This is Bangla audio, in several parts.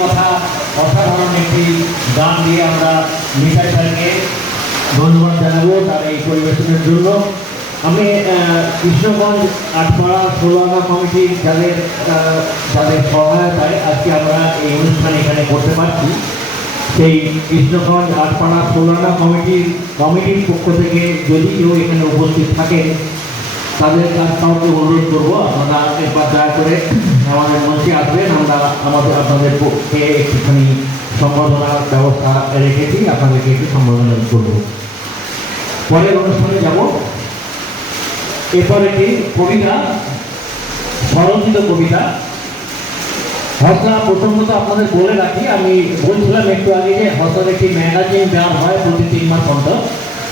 কথা অসাধারণ একটি গান দিয়ে আমরা মিঠাই স্যারকে ধন্যবাদ জানাবো তার এই পরিবেশনের জন্য। আমি কৃষ্ণগঞ্জ আটপাড়া ষোলোআনা কমিটির যাদের সহায়তায় আজকে আমরা এই অনুষ্ঠান এখানে করতে পারছি, সেই কৃষ্ণগঞ্জ আটপাড়া ষোলোআনা কমিটির পক্ষ থেকে যদি কেউ এখানে উপস্থিত থাকেন তাদের কাউকে অনুরোধ করবো আপনারা একবার দয়া করে আমাদের মঞ্চে আসবেন। আমরা আপনাদের পক্ষে একটুখানি সম্বর্ধনার ব্যবস্থা রেখেছি, আপনাদেরকে একটু সম্বোধনা করব। পরের অনুষ্ঠানে যাব। এরপর একটি কবিতা, স্বরচিত কবিতা। হসনা প্রথমত আপনাদের বলে রাখি, আমি বলছিলাম একটু আগে যে হসার একটি ম্যাগাজিন দেওয়া হয় প্রতি 3 মাস অন্তর।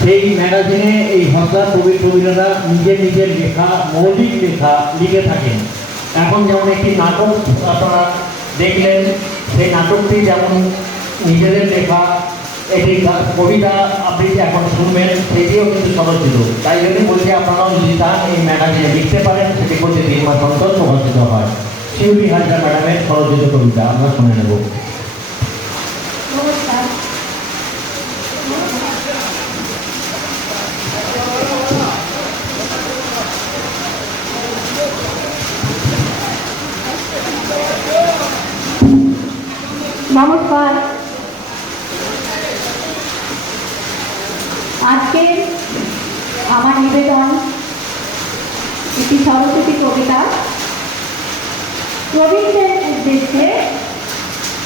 সেই ম্যাগাজিনে এই হসার কবিরা নিজের লেখা, মৌলিক লেখা লিখে থাকেন। এখন যেমন একটি নাটক আপনারা দেখলেন, সেই নাটকটি যেমন নিজেদের লেখা একটি কবিতা আবৃত্তি এখন শুনবেন, সেটিও কিন্তু স্বরচিত। তাই জন্য বলছি আপনারাও যদি চান এই ম্যাগাজিনে লিখতে পারেন, সেটি প্রতি 3 মাস অন্তর প্রকাশিত হয়। শিউলি হাজরা ম্যাডামের স্বরচিত কবিতা আমরা শুনে নেব। নমস্কার। আজকে আমার নিবেদন একটি সরস্বতী কবিতা, রবীন্দ্রের উদ্দেশ্যে।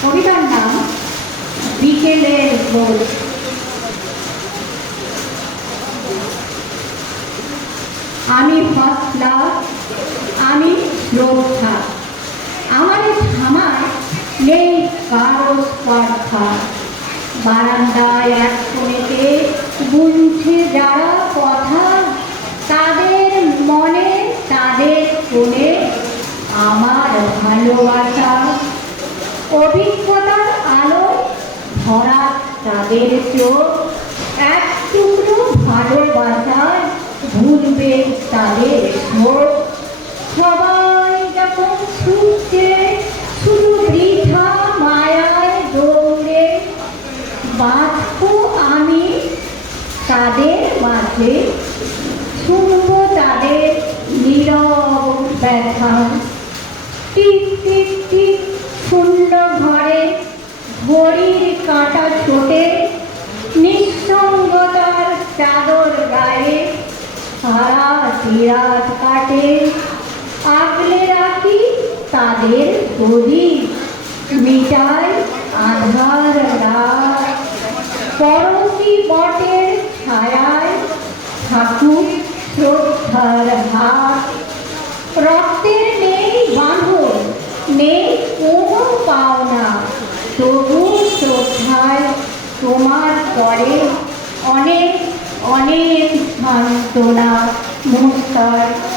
কবিতার নাম বিকেলের রোদ। আমি হসলা, আমি শ্রদ্ধা, আমার ধামায় নেই কারো স্পর্ধা। বারান্দায় এক কোণেতে গুনছে যারা কথা, তাদের মনে তাদের কোণে আমার ভালোবাসা। অভিজ্ঞতার আলো ভরা তাদের চোখ, এক টুকরো ভালোবাসায় ভুলবে তাদের চোখ। সবাই যখন ছুটছে শুধু বৃথা মায়ায় দৌড়ে, বাঁচবো আমি তাদের মাঝে, শুনবো তাদের নীরব ব্যথা। টিক টিক টিক শূন্য ঘরে ঘড়ির কাঁটা ছোটে, নিঃসঙ্গতার চাদর গায়ে সারা রাত কাটে। আগলে রাখি তাদের প্রদীপ, মিটাই আধার রাত। পরশী বটের ছায়ায় থাকুক শ্রদ্ধার হাত। রক্তের নেই বাঁধন, নেই কোনো পাওনা, তবু শ্রদ্ধায় তোমার পরে অনেক অনেক সান্ত্বনা। নমস্কার।